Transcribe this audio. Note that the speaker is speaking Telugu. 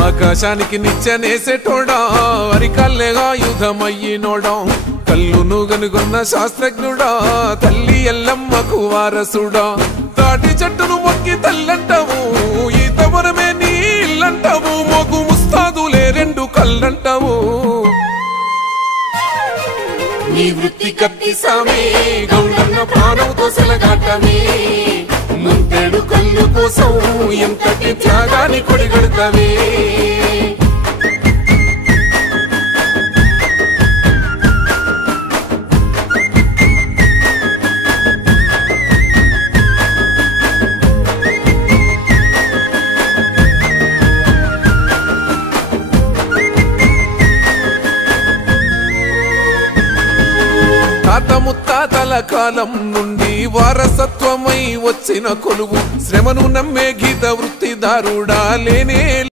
ఆకాశానికి నిచ్చెనేసేటోడా అరికల్లేగా యుధమయ్యినోడా కల్లును గనుగొన్న శాస్త్రజ్ఞుడా తల్లి ఎల్లమ్మకు వారసుడా తాటి చెట్టును మొక్కి తల్లంటావు ఈతవరమే నీళ్ళంటావు మోగు ముస్తాదులే రెండు కళ్ళంటావు నీ వృత్తి కత్తి సామే గౌడన్న ప్రాణంతో సెలగాటమే ముంతేడు కళ్ళు కోసం ఎంతటి త్యాగాన్ని కొడిగడతావే తాత ముత్తాతల కాలం నుండి వారసత్వమై వచ్చిన కొలువు శ్రమను నమ్మే గీత వృత్తిదారుడా లేనే